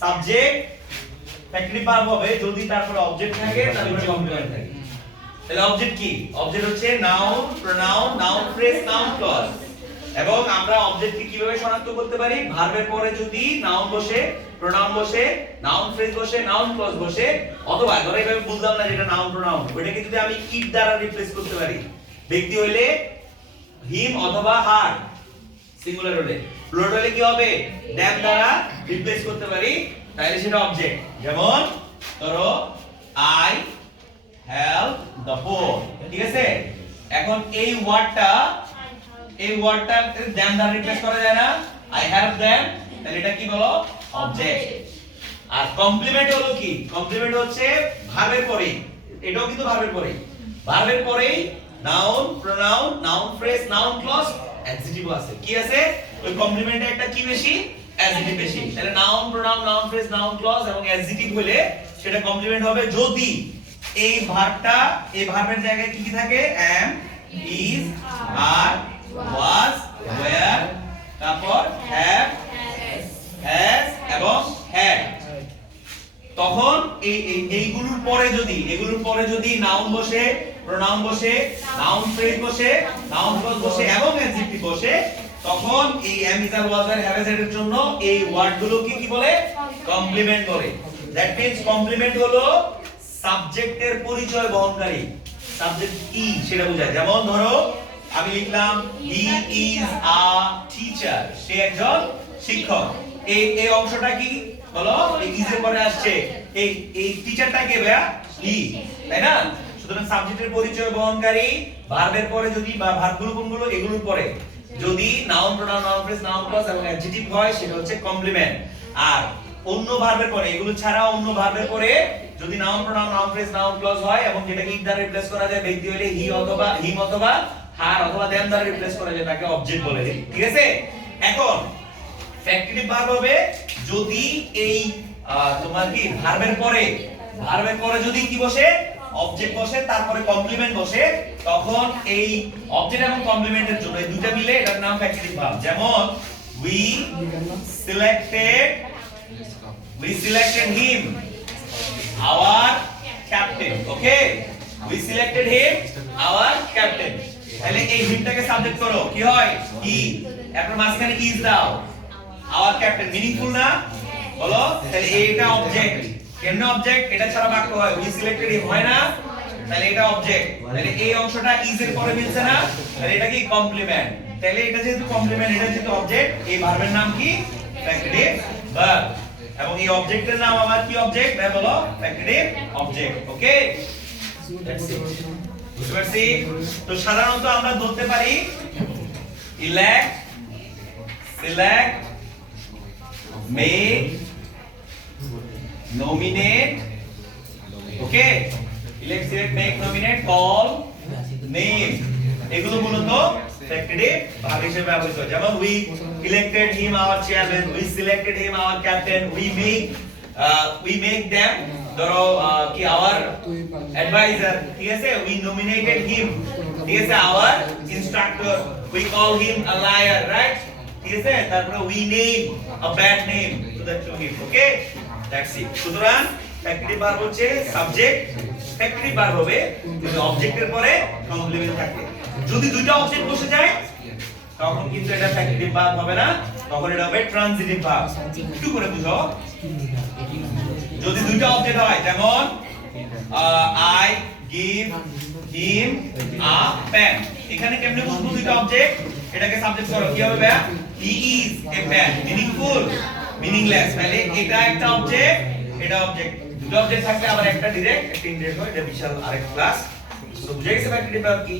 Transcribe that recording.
Subject factory verb হবে যদি তারপরে অবজেক্ট থাকে তাহলে কমপ্লিমেন্ট থাকে। তাহলে অবজেক্ট কি? অবজেক্ট হচ্ছে noun, pronoun, noun phrase, noun clause. এবং আমরা অবজেক্টকে কিভাবে শনাক্ত করতে পারি? ভার্বের পরে যদি নাউন বসে, প্রোনাউন বসে, নাউন ফ্রেজ বসে, নাউন ক্লজ বসে, অথবা ধরো এইভাবে বুঝলাম না যেটা নাউন প্রোনাউন, ওটাকে যদি আমি ইট দ্বারা রিপ্লেস করতে পারি, ব্যক্তি হইলে হিম অথবা হার সিঙ্গুলার হলে, প্লুরাল হলে কি হবে? দ্যাম দ্বারা রিপ্লেস করতে পারি, তাহলে সেটা অবজেক্ট। যেমন ধরো আই হ্যাভ দ্য পোর, ঠিক আছে? এখন এই ওয়ার্ডটা দ্যাম দ্বারা রিপ্লেস করা যায় না? আই হ্যাভ দ্যাম, তাহলে এটা কি বলো? অবজেক্ট। আর কমপ্লিমেন্ট হলো কি? কমপ্লিমেন্ট হচ্ছে ভার্বের পরে, এটাও কিন্তু ভার্বের পরে, ভার্বের পরেই noun, pronoun, noun phrase, noun clause, adjective আছে। কি আছে? ওই কমপ্লিমেন্টে একটা কি বেশি? অ্যাডজেক্টিভ বেশি। তাহলে noun, pronoun, noun phrase, noun clause এবং অ্যাডজেক্টিভ হলে সেটা কমপ্লিমেন্ট হবে যদি এই ভার্বটা, এই ভার্বের জায়গায় কি কি থাকে? am, is, are, was, were, তারপর have, has এবং had। তখন এইগুলোর পরে যদি নাউন বসে, প্রোনাউন বসে, নাউন ফ্রেজ বসে, নাউন ক্লজ বসে এবং অ্যাডজেক্টিভ বসে, তখন এই am, is, are, was, were, have, has, had এর জন্য এই ওয়ার্ডগুলোকে কি বলে? কমপ্লিমেন্ট বলে। দ্যাট মিন্স কমপ্লিমেন্ট হলো সাবজেক্টের পরিচয় বহনকারী। সাবজেক্ট কি সেটা বোঝায়। যেমন ধরো আমি লিখলাম হি ইজ আ টিচার, সে একজন শিক্ষক। এই অংশটা কি বলো? এই ইজ এর পরে আসছে, এই টিচারটা কে ভাইয়া? হি, তাই না? সুতরাং সাবজেক্টের পরিচয় বহনকারী ভার্বের পরে যদি, বা ভার্বগুলো কোনগুলো? এগুলোর পরে যদি noun, pronoun, noun phrase, noun clause এবং অ্যাডজেক্টিভ হয় সেটা হচ্ছে কমপ্লিমেন্ট। আর অন্য ভার্বের পরে, এগুলো ছাড়া অন্য ভার্বের পরে যদি noun, pronoun, noun phrase, noun clause হয় এবং যেটাকে ইট দ্বারা রিপ্লেস করা যায়, ব্যক্তি হলে হি অথবা হিম অথবা হার অথবা দেম দ্বারা রিপ্লেস করা যায়, তাকে অবজেক্ট বলে। ঠিক আছে? এখন ফ্যাক্টরি ভার্ব হবে যদি এই তোমার কি ভার্বের পরে যদি কি বসে? অবজেক্ট বসে, তারপরে কমপ্লিমেন্ট বসে, তখন এই অবজেক্ট এবং কমপ্লিমেন্টের জন্য এই দুটো মিলে এটার নাম ফ্যাক্টরি ভার্ব। যেমন we selected him our captain, okay? We selected him our captain. তাহলে এই হিমটাকে সাবজেক্ট করো, কি হয়? হি, এরপর মাঝখানে ইজ দাও, our captain মিনিংফুল না? বলো। তাহলে এটা অবজেক্ট। কেন অবজেক্ট? এটা ছাড়া বাক্য হয় we selected him হয় না? তাহলে এটা অবজেক্ট। তাহলে এই অংশটা ইজ এর পরে মিলছে না? তাহলে এটা কি? কমপ্লিমেন্ট। তাহলে এটা যেহেতু কমপ্লিমেন্ট, এটা যেহেতু অবজেক্ট, এই ভার্বের নাম কি? Factory verb. এবং এই অবজেক্টের নাম আমার কি অবজেক্ট? ভাই বলো, ফ্যাক্টরি অবজেক্ট। ওকে, বুঝতে পারছি? তো সাধারণত আমরা ধরতে পারি elect, select, make, nominate, okay? Elect, select, make, nominate, call, name, এগুলো মূলত ফ্যাক্টরি ভার্ব হিসেবে ব্যবহৃত হয়। যেমন we elected him our chairman, we selected him our captain, we make them ধরো কি our advisor, ঠিক আছে? we nominated him, ঠিক আছে, our instructor, we call him a liar, right? ঠিক আছে? তারপরে we name a bad name to him, okay? That's it. সুতরাং ফ্যাক্টরি ভার্ব হচ্ছে সাবজেক্ট, ফ্যাক্টরি ভার্ব হবে যদি অবজেক্টের পরে কমপ্লিমেন্ট থাকে। যদি দুইটা অবজেক্ট বসে যায় তখন কিন্তু এটা ফ্যাক্টরি ভার্ব হবে না, তখন এটা হবে ট্রানজিটিভ ভার্ব। একটু করে বুঝো। যদি দুইটা অবজেক্ট হয়, যেমন I give him a pen, এখানে কেমনে বুঝবো দুইটা অবজেক্ট? এটাকে সাবজেক্ট করো, কি হবে ভাই? he is a pen, meaningful, meaningless. তাহলে এটা একটা অবজেক্ট, এটা অবজেক্ট। দুটো অবজেক্ট থাকলে আবার একটা ডিরেক্ট, একটা ইনডিরেক্ট হয়, এটা বিশাল আরেক ক্লাস। তো বুঝে গেছে ফ্যাক্টরি ভার্ব কি?